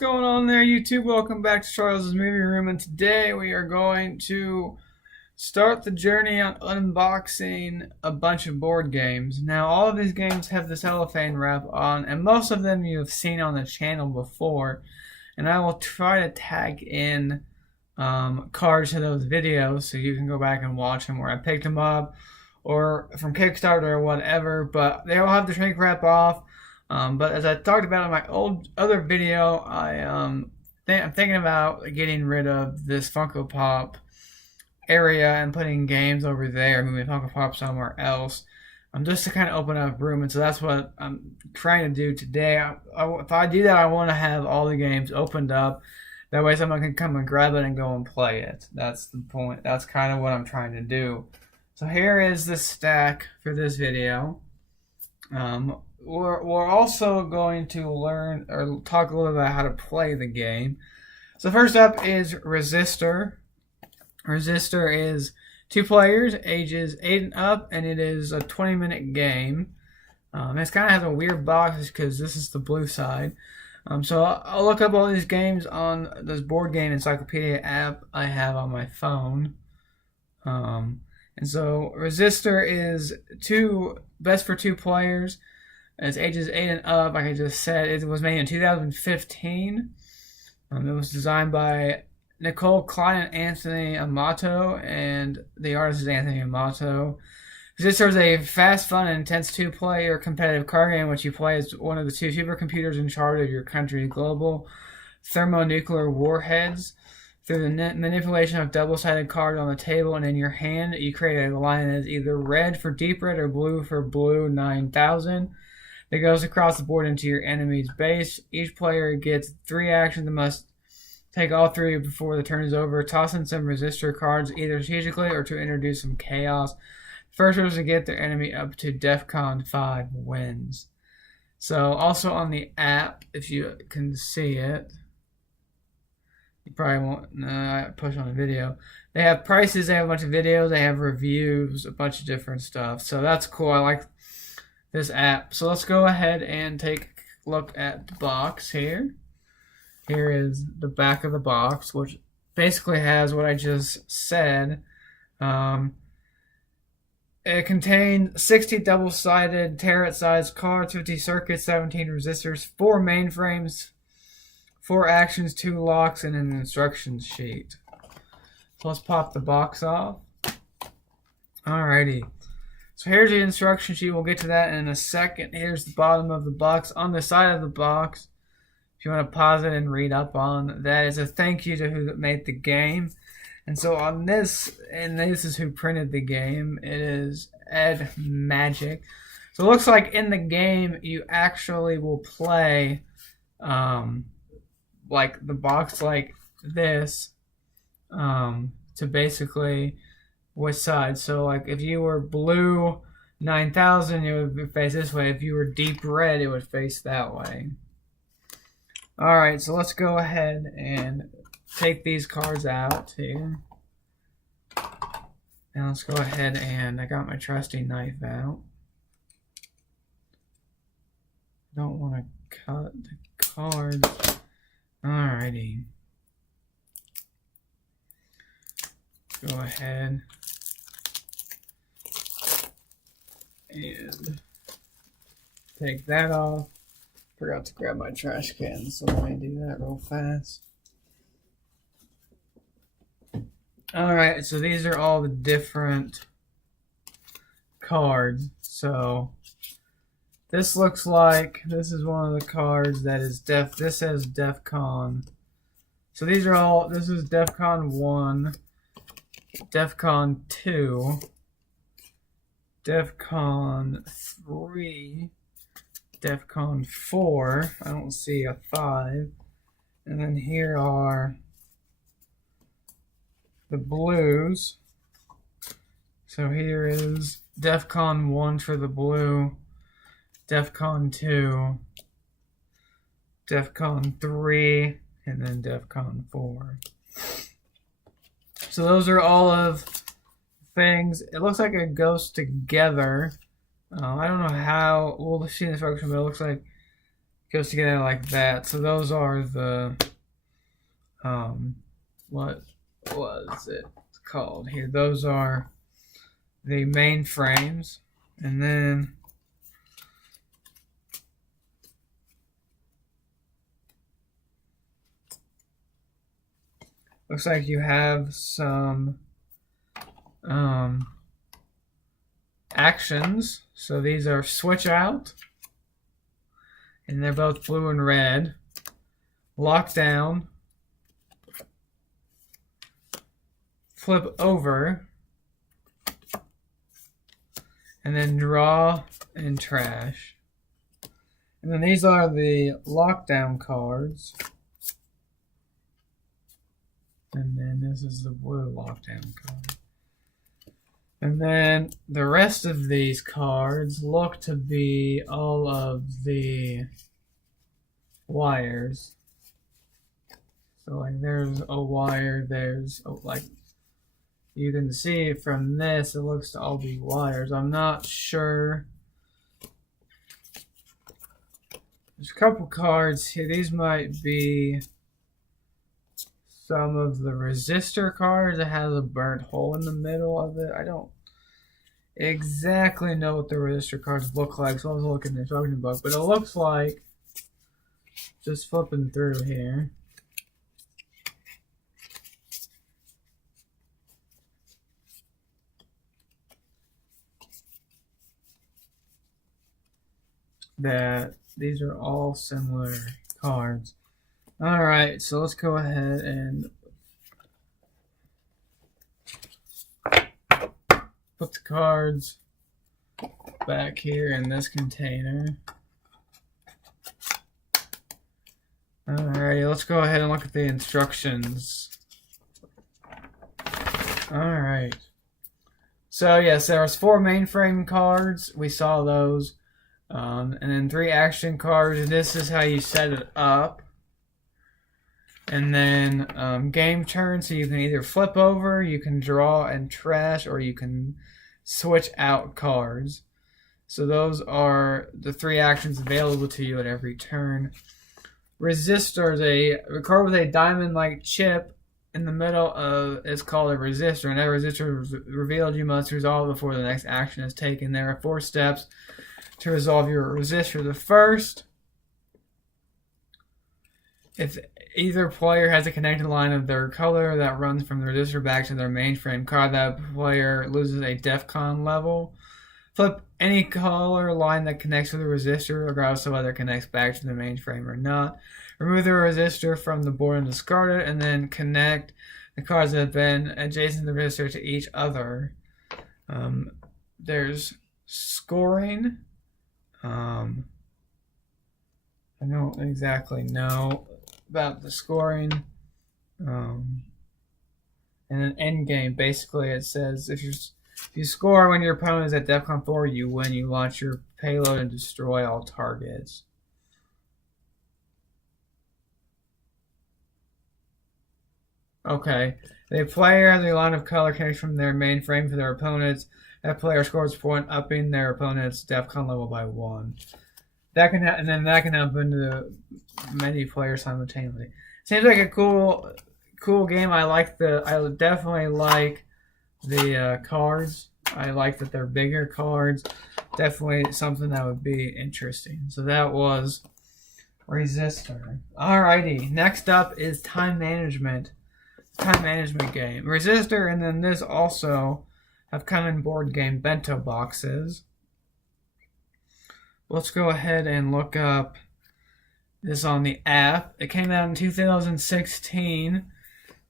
going on there, YouTube? Welcome back to Charles's Movie Room, and today we are going to start the journey on unboxing a bunch of board games. Now, all of these games have the cellophane wrap on, and most of them you have seen on the channel before, and I will try to tag in cards to those videos so you can go back and watch them where I picked them up, or from Kickstarter or whatever, but they all have the shrink wrap off. But as I talked about in my other video, I'm thinking about getting rid of this Funko Pop area and putting games over there, moving Funko Pop somewhere else, just to kind of open up room. And so that's what I'm trying to do today. If I do that, I want to have all the games opened up. That way someone can come and grab it and go and play it. That's the point. That's kind of what I'm trying to do. So here is the stack for this video. We're also going to learn or talk a little about how to play the game. So first up is Resistor. Resistor is 2 players, ages 8 and up, and it is a 20-minute game. It kind of has a weird box because this is the blue side. So I'll look up all these games on this board game encyclopedia app I have on my phone. And so Resistor is best for 2 players. It's ages 8 and up, like I just said. It was made in 2015. It was designed by Nicole Klein and Anthony Amato, and the artist is Anthony Amato. Resistor is a fast, fun, and intense 2-player competitive card game in which you play as one of the 2 supercomputers in charge of your country's global thermonuclear warheads. Through the manipulation of double-sided cards on the table and in your hand, you create a line that is either red for deep red or blue for blue 9000. That goes across the board into your enemy's base. Each player gets 3 actions and must take all 3 before the turn is over. Toss in some resistor cards, either strategically or to introduce some chaos. First person to get their enemy up to DEFCON 5 wins. So also on the app, if you can see it, you probably won't push on the video. They have prices, they have a bunch of videos, they have reviews, a bunch of different stuff. So that's cool. I like this app. So let's go ahead and take a look at the box here. Here is the back of the box, which basically has what I just said. It contains 60 double-sided tarot-sized cards, 50 circuits, 17 resistors, 4 mainframes, 4 actions, 2 locks, and an instructions sheet. So let's pop the box off. Alrighty. So here's the instruction sheet. We'll get to that in a second. Here's the bottom of the box. On the side of the box, if you want to pause it and read up on that, is a thank you to who made the game. And so on this, and this is who printed the game, it is Ed Magic. So it looks like in the game you actually will play like the box like this to basically which side. So like if you were blue 9000, it would face this way. If you were deep red, it would face that way. Alright, so let's go ahead and take these cards out here. And let's go ahead and I got my trusty knife out. Don't want to cut the cards. Alrighty. Go ahead and take that off. Forgot to grab my trash can, so let me do that real fast. Alright, so these are all the different cards. So this looks like this is one of the cards that is this says DEFCON. So these are all, this is DEFCON 1, DEFCON 2, DEFCON 3, DEFCON 4, I don't see a 5, and then here are the blues. So here is DEFCON 1 for the blue, DEFCON 2, DEFCON 3, and then DEFCON 4. So those are all of things. It looks like it goes together. I don't know how, we'll see in this function, but it looks like Goes together like that. So those are the what was it called here? Those are the main frames, and then looks like you have some actions. So these are switch out, and they're both blue and red. Lock down, flip over, and then draw and trash. And then these are the lockdown cards. And then this is the blue lockdown card. And then the rest of these cards look to be all of the wires. So like there's a wire, there's like you can see from this it looks to all be wires. I'm not sure. There's a couple cards here. These might be some of the resistor cards that has a burnt hole in the middle of it. I don't exactly know what the resistor cards look like, so I was looking in the instruction book, but it looks like, just flipping through here, that these are all similar cards. Alright, so let's go ahead and put the cards back here in this container. Alright, let's go ahead and look at the instructions. Alright. So yes, there was 4 mainframe cards. We saw those. And then 3 action cards. This is how you set it up. And then game turn, so you can either flip over, you can draw and trash, or you can switch out cards. So those are the 3 actions available to you at every turn. Resistor is a card with a diamond-like chip in the middle of is called a resistor. And that resistor is revealed, you must resolve before the next action is taken. There are 4 steps to resolve your resistor. The first, if either player has a connected line of their color that runs from the resistor back to their mainframe card, that player loses a DEFCON level. Flip any color line that connects with the resistor, regardless of whether it connects back to the mainframe or not. Remove the resistor from the board and discard it, and then connect the cards that have been adjacent to the resistor to each other. There's scoring. I don't exactly know about the scoring. And then end game, basically it says if you score when your opponent is at DEFCON 4, you win. You launch your payload and destroy all targets. Okay. The player has a line of color connected from their mainframe for their opponents. That player scores a point, upping their opponent's DEFCON level by 1. That can and then that can happen to many players simultaneously. Seems like a cool game. I definitely like the cards. I like that they're bigger cards. Definitely something that would be interesting. So that was Resistor. Alrighty, next up is time management. Time management game. Resistor and then this also have come in board game bento boxes. Let's go ahead and look up this on the app. It came out in 2016.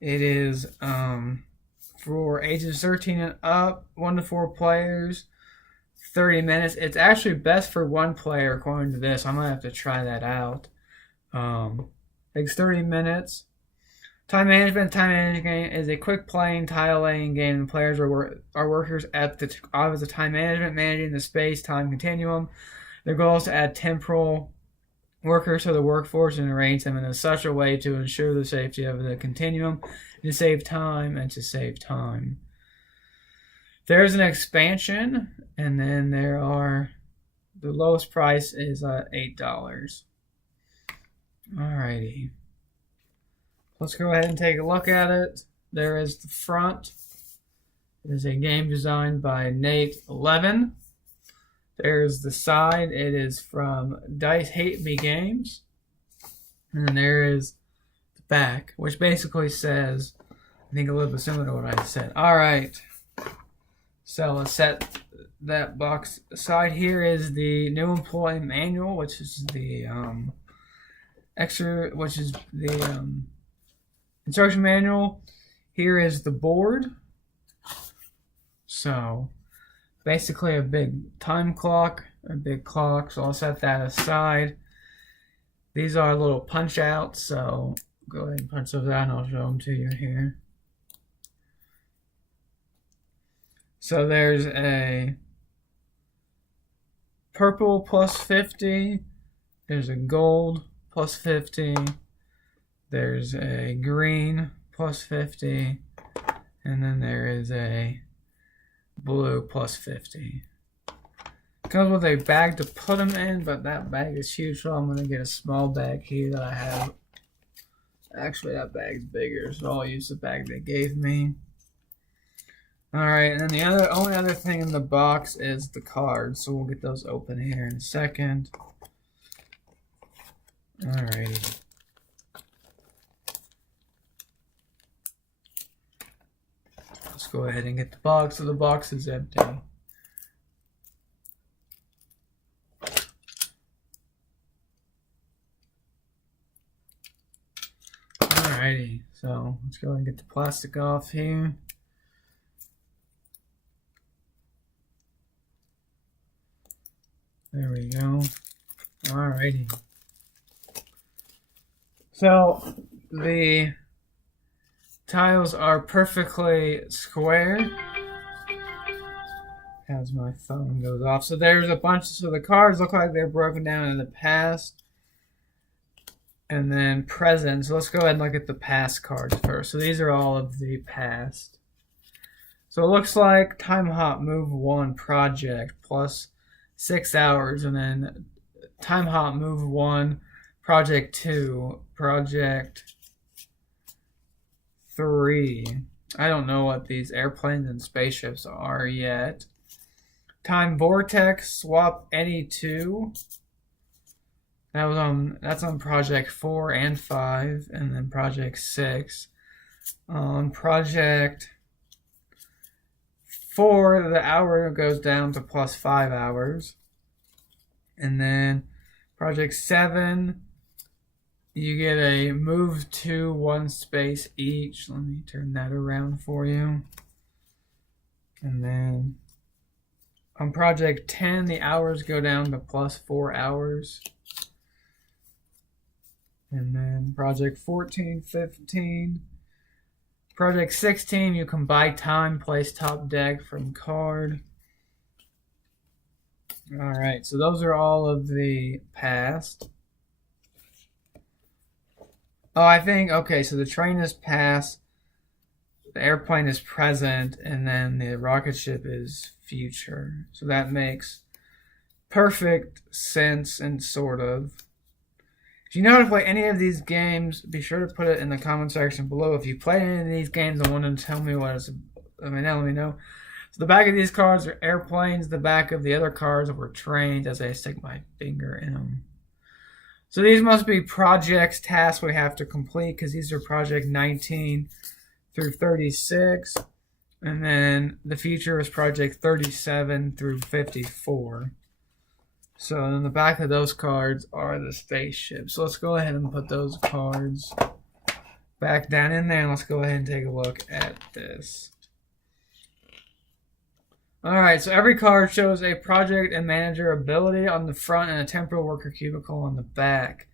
It is for ages 13 and up, 1 to 4 players, 30 minutes. It's actually best for 1 player according to this. I'm gonna have to try that out. Takes 30 minutes. Time management game is a quick playing tile laying game. The players are workers at the office of time management, managing the space-time continuum. Their goal is to add temporal workers to the workforce and arrange them in such a way to ensure the safety of the continuum, to save time. There's an expansion, and then there are the lowest price is $8. Alrighty. Let's go ahead and take a look at it. There is the front. It is a game designed by Nate 11. There's the side. It is from Dice Hate Me Games. And then there is the back, which basically says, I think a little bit similar to what I said. Alright. So let's set that box aside. Here is the new employee manual, which is the instruction manual. Here is the board. So basically a big time clock, a big clock. So I'll set that aside. These are little punch outs, so go ahead and punch those out and I'll show them to you here. So there's a purple plus 50, there's a gold plus 50, there's a green plus 50, and then there is a blue plus 50. Comes with a bag to put them in, but that bag is huge, so I'm going to get a small bag here that I have. Actually, that bag's bigger, so I'll use the bag they gave me. Alright, and then the only other thing in the box is the cards, so we'll get those open here in a second. Alrighty. Let's go ahead and get the box, so the box is empty. Alrighty, so let's go ahead and get the plastic off here. There we go. Alrighty. So the tiles are perfectly square. As my phone goes off. So there's a bunch, so the cards look like they're broken down in the past and then present. So let's go ahead and look at the past cards first. So these are all of the past. So it looks like Time Hop Move 1 project plus 6 hours, and then Time Hop Move 1 project 2, project 3. I don't know what these airplanes and spaceships are yet. Time Vortex Swap Any 2. That's on project 4 and 5, and then project 6. On project 4, the hour goes down to plus 5 hours. And then project 7, you get a move to 1 space each. Let me turn that around for you. And then on project 10, the hours go down to plus 4 hours. And then project 14, 15. Project 16, you can buy time, place top deck from card. Alright, so those are all of the past. Oh, I think, okay, so the train is past, the airplane is present, and then the rocket ship is future. So that makes perfect sense and sort of. If you know how to play any of these games, be sure to put it in the comment section below. If you play any of these games and want to tell me what it's, let me know. So the back of these cards are airplanes. The back of the other cards were trains, as I stick my finger in them. So these must be projects, tasks we have to complete, because these are project 19 through 36. And then the future is project 37 through 54. So in the back of those cards are the spaceships. So let's go ahead and put those cards back down in there, and let's go ahead and take a look at this. Alright, so every card shows a project and manager ability on the front and a temporal worker cubicle on the back.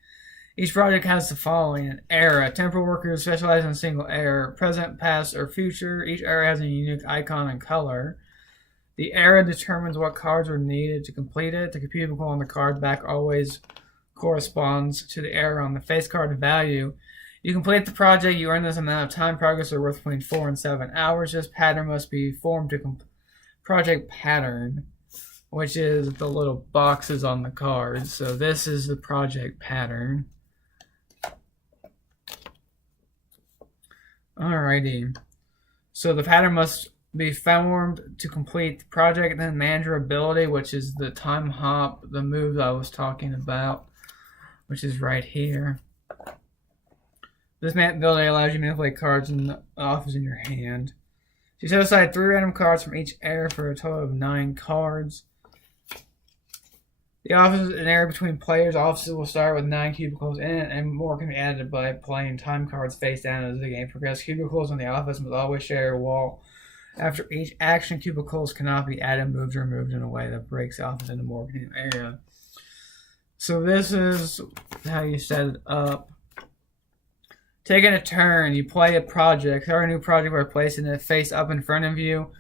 Each project has the following: an era. Temporal workers specialize in a single era. Present, past, or future. Each era has a unique icon and color. The era determines what cards are needed to complete it. The cubicle on the card back always corresponds to the era on the face card value. You complete the project, you earn this amount of time. Progress are worth between 4 and 7 hours. This pattern must be formed to project pattern, which is the little boxes on the cards. So this is the project pattern. Alrighty. So the pattern must be formed to complete the project, then manager ability, which is the time hop, the move I was talking about, which is right here. This ability allows you to manipulate cards in the office in your hand. You set aside 3 random cards from each area for a total of 9 cards. The office is an area between players. Offices will start with 9 cubicles in it, and more can be added by playing time cards face down as the game progresses. Cubicles in the office must always share a wall. After each action, cubicles cannot be added, moved, or removed in a way that breaks the office into more convenient area. So this is how you set it up. Taking a turn, you play a project. Start a new project by placing it face up in front of you.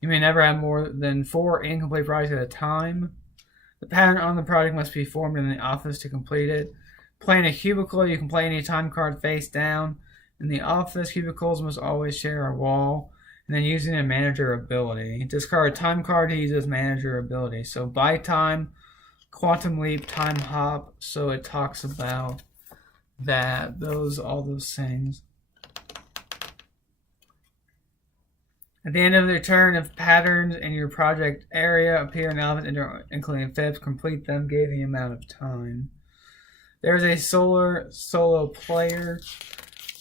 You may never have more than 4 incomplete projects at a time. The pattern on the project must be formed in the office to complete it. Playing a cubicle, you can play any time card face down. In the office, cubicles must always share a wall. And then using a manager ability. Discard a time card to use as manager ability. So buy time, quantum leap, time hop. So it talks about that, all those things. At the end of the turn, if patterns in your project area appear in elements, including fibs, complete them, give the amount of time. There's a solo player.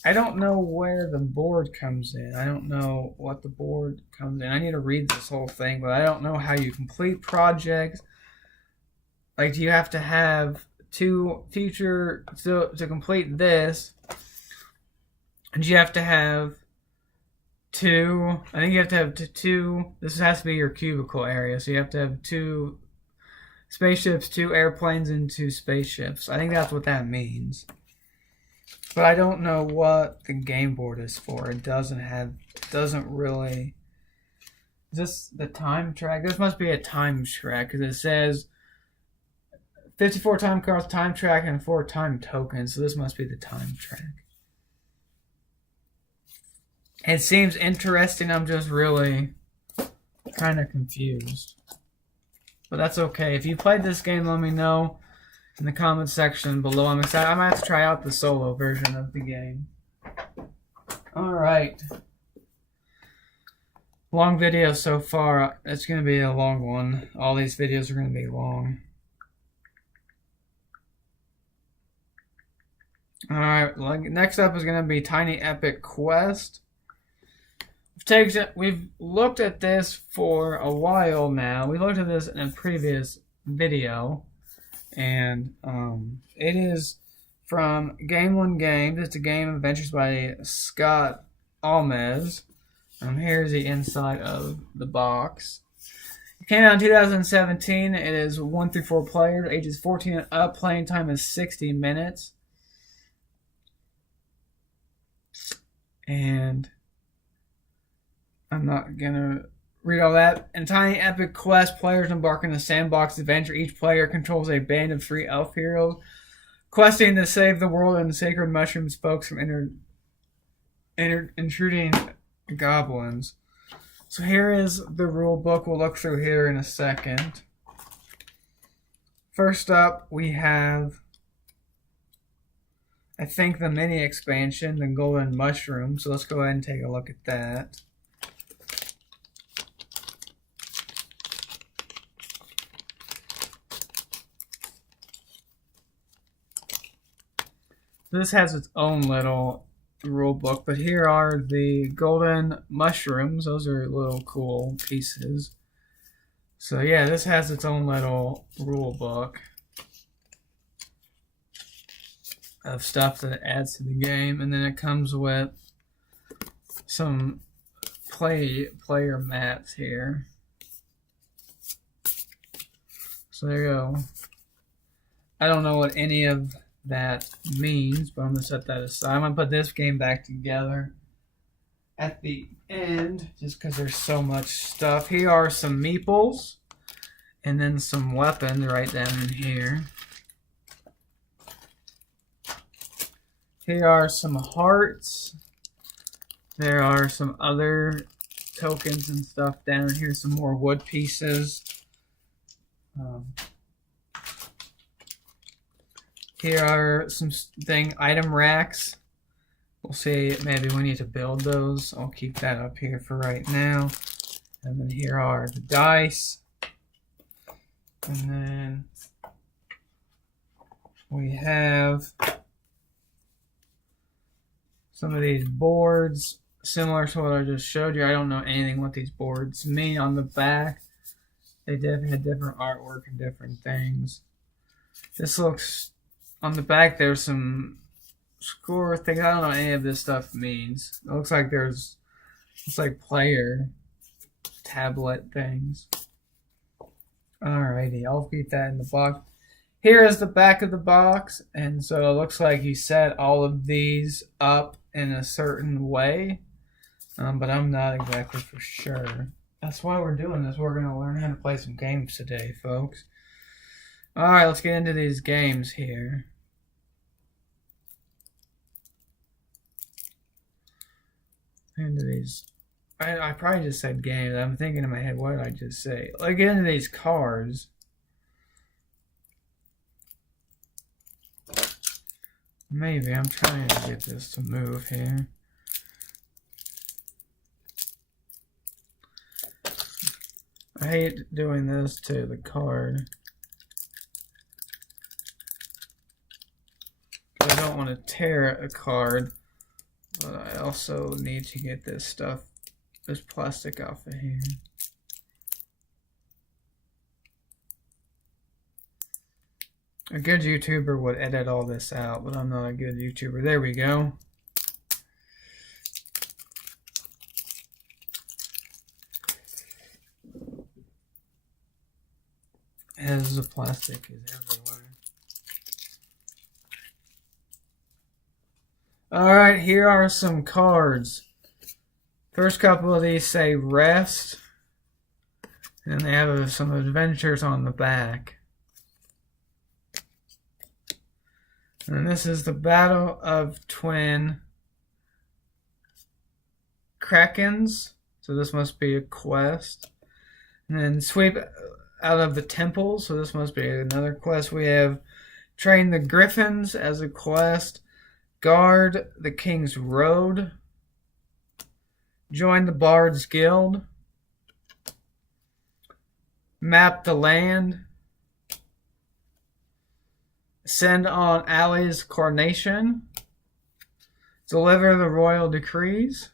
I don't know where the board comes in. I don't know what the board comes in. I need to read this whole thing, but I don't know how you complete projects. Like, do you have to have 2 future to complete this? And you have to have 2. I think you have to have 2. This has to be your cubicle area. So you have to have 2 spaceships, 2 airplanes, and 2 spaceships. I think that's what that means. But I don't know what the game board is for. It doesn't really. Is this the time track? This must be a time track because it says 54 time cards, time track, and 4 time tokens. So this must be the time track. It seems interesting. I'm just really kind of confused. But that's okay. If you played this game, let me know in the comments section below. I'm excited. I might have to try out the solo version of the game. Alright. Long video so far. It's going to be a long one. All these videos are going to be long. Alright, next up is going to be Tiny Epic Quest. We've looked at this for a while now. We looked at this in a previous video. And it is from Game One Games. It's a game of adventures by Scott Almez. Here's the inside of the box. It came out in 2017. It is 1 through 4 players, ages 14 and up. Playing time is 60 minutes. And I'm not going to read all that. In Tiny Epic Quest, players embark on a sandbox adventure. Each player controls a band of 3 elf heroes, questing to save the world and sacred mushroom spokes from intruding goblins. So here is the rule book. We'll look through here in a second. First up, we have, I think, the mini expansion, the golden mushroom. So let's go ahead and take a look at that. This has its own little rule book, but here are the golden mushrooms. Those are little cool pieces. So yeah, this has its own little rule book of stuff that it adds to the game, and then it comes with some player mats here. So there you go. I don't know what any of that means, but I'm going to set that aside. I'm going to put this game back together at the end just because there's so much stuff. Here are some meeples and then some weapons right down in here. Here are some hearts. There are some other tokens and stuff down here. Some more wood pieces. Here are some item racks We'll see, maybe we need to build those. I'll keep that up here for right now. And then here are the dice. And then we have some of these boards, similar to what I just showed you. I don't know anything what these boards mean. On the back, they definitely had different artwork and different things. This looks, on the back there's some score things. I don't know what any of this stuff means. It looks like there's, it's like player tablet things. Alrighty, I'll keep that in the box. Here is the back of the box, and so it looks like you set all of these up in a certain way, but I'm not exactly for sure. That's why we're doing this. We're going to learn how to play some games today, folks. Alright, let's get into these games here. Into these. I probably just said games. I'm thinking in my head, what did I just say? Let's get into these cards. Maybe. I'm trying to get this to move here. I hate doing this to the card. I don't want to tear a card, but I also need to get this stuff, this plastic off of here. A good YouTuber would edit all this out, but I'm not a good YouTuber. There we go. As the plastic is everywhere. Alright, here are some cards. First couple of these say rest, and they have some adventures on the back. And this is the Battle of Twin Krakens. So this must be a quest. And then sweep out of the temple. So this must be another quest. We have train the griffins as a quest. Guard the King's Road. Join the Bard's Guild. Map the land. Send on Ali's coronation. Deliver the royal decrees.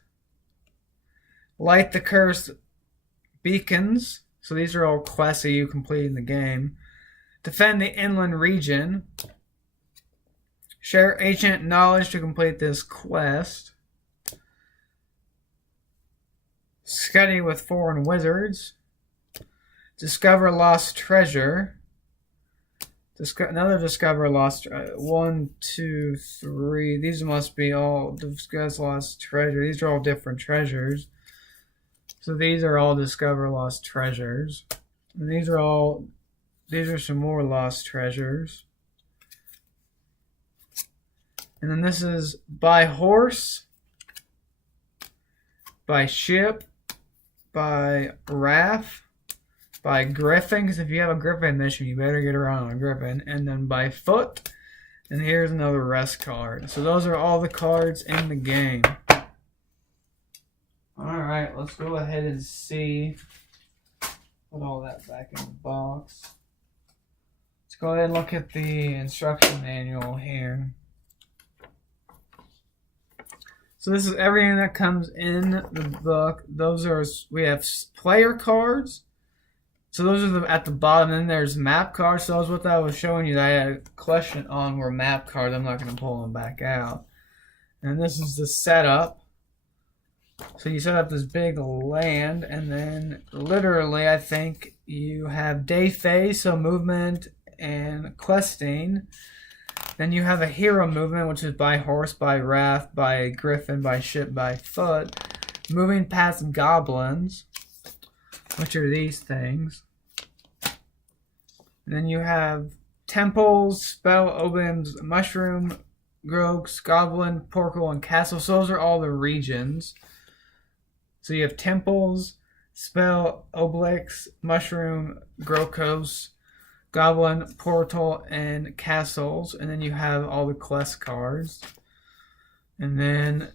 Light the cursed beacons. So these are all quests that you complete in the game. Defend the inland region. Share ancient knowledge to complete this quest. Study with foreign wizards. Discover lost treasure. Another discover lost. 1, 2, 3. These must be all discuss lost treasure. These are all different treasures. So these are all discover lost treasures. And these are some more lost treasures. And then this is by horse, by ship, by raft, by griffin, because if you have a griffin mission, you better get around on a griffin. And then by foot. And here's another rest card. So those are all the cards in the game. Alright, let's go ahead and see. Put all that back in the box. Let's go ahead and look at the instruction manual here. So this is everything that comes in the book. We have player cards. So those are at the bottom. Then there's map cards. So that was what I was showing you that I had a question on were map cards. I'm not going to pull them back out. And this is the setup. So you set up this big land, and then literally I think you have day phase, so movement and questing. Then you have a hero movement, which is by horse, by raft, by griffin, by ship, by foot. Moving past goblins, which are these things. And then you have temples, spell, obems, mushroom, grogs, goblin, portal, and castle. So those are all the regions. So you have temples, spell, obelix, mushroom, grokos, goblin, portal, and castles. And then you have all the quest cards. And then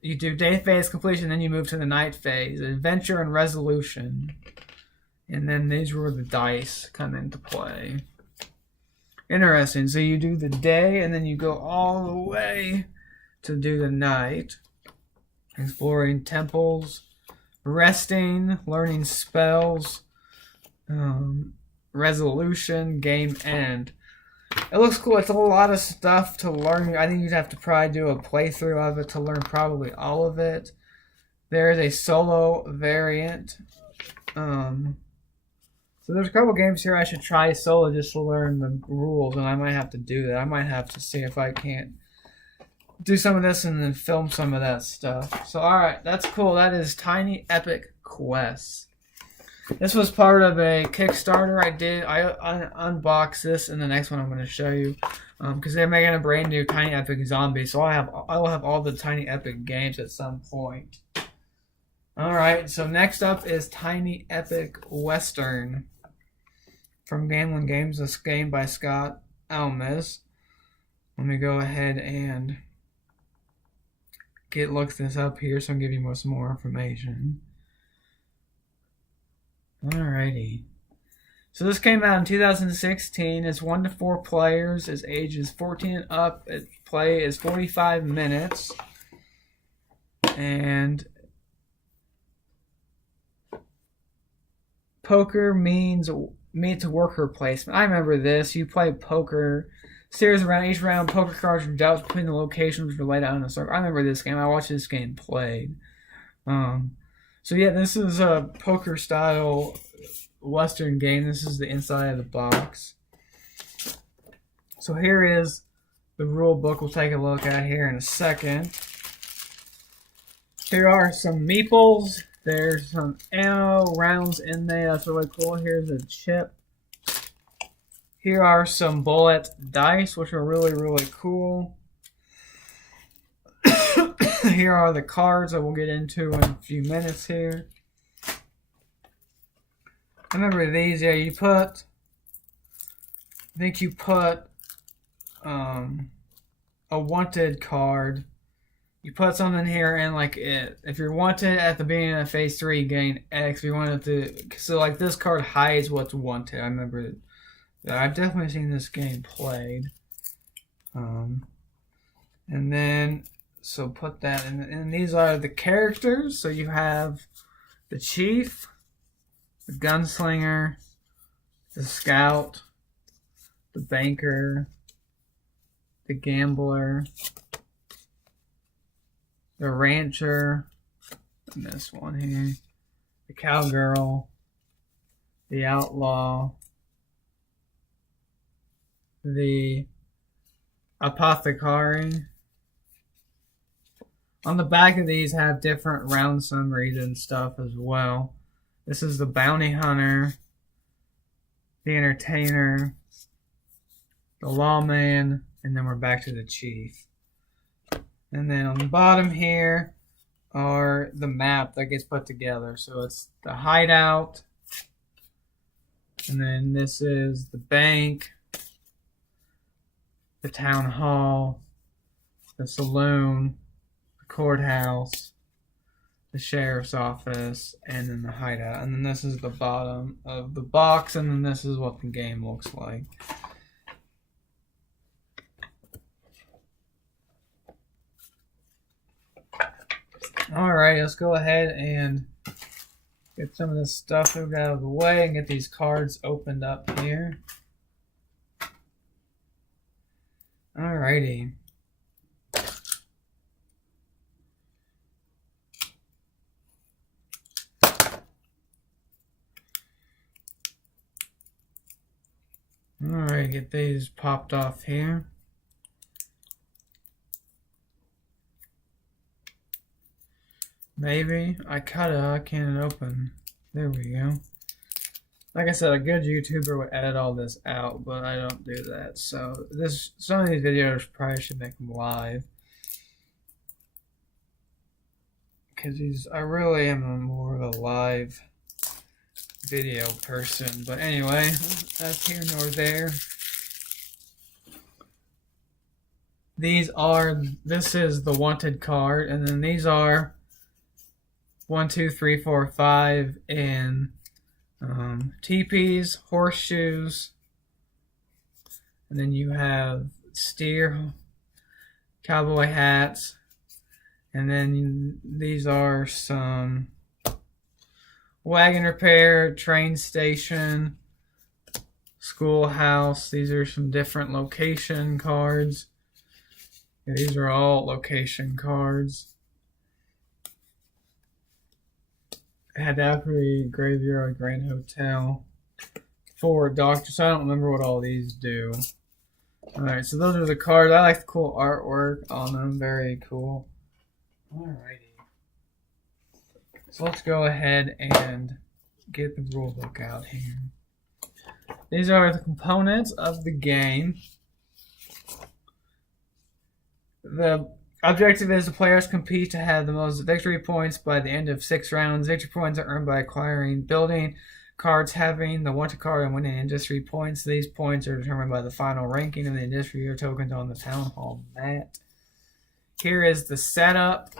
you do day phase completion, then you move to the night phase, adventure and resolution. And then these were the dice come into play. Interesting. So you do the day, and then you go all the way to do the night. Exploring temples, resting, learning spells, resolution, game end. It looks cool. It's a lot of stuff to learn. I think you'd have to probably do a playthrough of it to learn probably all of it. There's a solo variant. So there's a couple games here I should try solo just to learn the rules, and I might have to do that. I might have to see if I can't do some of this and then film some of that stuff. So alright, that's cool. That is Tiny Epic Quests. This was part of a Kickstarter I did. I unboxed this, and the next one I'm going to show you. Because they're making a brand new Tiny Epic Zombie, so I will have all the Tiny Epic games at some point. Alright, so next up is Tiny Epic Western. From Gambling Games, this game by Scott Almes. Let me go ahead and look this up here so I can give you some more information. Alrighty. So this came out in 2016. It's 1 to 4 players. Its ages 14 and up. Its play is 45 minutes. And poker means worker placement. I remember this. You play poker. Series around each round, poker cards are dealt between the locations which are laid out in a circle. I remember this game. I watched this game played. So yeah, this is a poker style Western game. This is the inside of the box. So here is the rule book. We'll take a look at here in a second. Here are some meeples. There's some ammo rounds in there. That's really cool. Here's a chip. Here are some bullet dice, which are really, really cool. Here are the cards that we'll get into in a few minutes here. I remember these. Yeah, you put... I think you put a wanted card. You put something here, and like if you're wanted at the beginning of phase 3, you gain X. If you wanted to, so like this card hides what's wanted. I remember I've definitely seen this game played. And then so put that in, and these are the characters. So you have the chief, the gunslinger, the scout, the banker, the gambler, the rancher, and this one here, the cowgirl, the outlaw, the apothecary. On the back of these have different round summaries and stuff as well. This is the bounty hunter, the entertainer, the lawman, and then we're back to the chief. And then on the bottom here are the map that gets put together. So it's the hideout, and then this is the bank, the town hall, the saloon, the courthouse, the sheriff's office, and then the hideout. And then this is the bottom of the box, and then this is what the game looks like. Alright, let's go ahead and get some of this stuff moved out of the way and get these cards opened up here. Alrighty. Alright, get these popped off here. Maybe. I can't open. There we go. Like I said, a good YouTuber would edit all this out, but I don't do that. So some of these videos probably should make them live. Because I really am more of a live video person. But anyway, that's here nor there. This is the wanted card, and then these are 1, 2, 3, 4, 5 in teepees, horseshoes, and then you have steer, cowboy hats, and then these are some wagon repair, train station, schoolhouse. These are some different location cards. Yeah, these are all location cards. Hadapri, Graveyard, Grand Hotel, Ford, Doctor. So I don't remember what all these do. Alright, so those are the cards. I like the cool artwork on them. Very cool. Alrighty. So let's go ahead and get the rule book out here. These are the components of the game. The objective is the players compete to have the most victory points by the end of 6 rounds. Victory points are earned by acquiring building cards having the wanted card and winning industry points. These points are determined by the final ranking of the industry or tokens on the town hall mat. Here is the setup.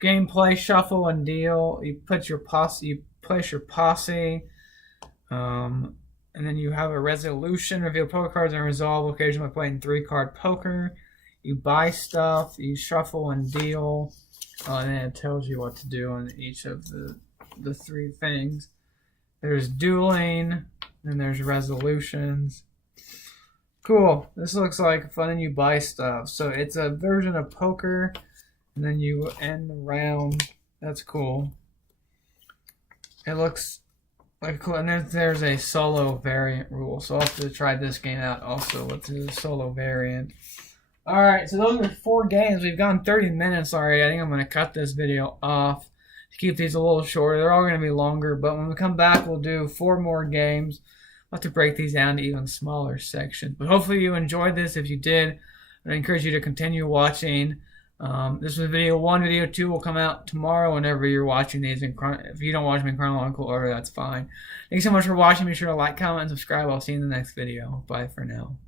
Gameplay, shuffle and deal. You put your posse. You place your posse. And then you have a resolution, reveal poker cards, and resolve occasionally by playing 3-card poker. You buy stuff, you shuffle and deal, and then it tells you what to do on each of the 3 things. There's dueling, and there's resolutions. Cool. This looks like fun, and you buy stuff. So it's a version of poker, and then you end the round. That's cool. It looks like cool, and then there's a solo variant rule. So I'll have to try this game out also with the solo variant. Alright, so those are 4 games. We've gone 30 minutes already. I think I'm going to cut this video off to keep these a little shorter. They're all going to be longer, but when we come back, we'll do 4 more games. We'll have to break these down to even smaller sections. But hopefully you enjoyed this. If you did, I encourage you to continue watching. This was video 1. Video 2 will come out tomorrow whenever you're watching these. If you don't watch them in chronological order, that's fine. Thanks so much for watching. Be sure to like, comment, and subscribe. I'll see you in the next video. Bye for now.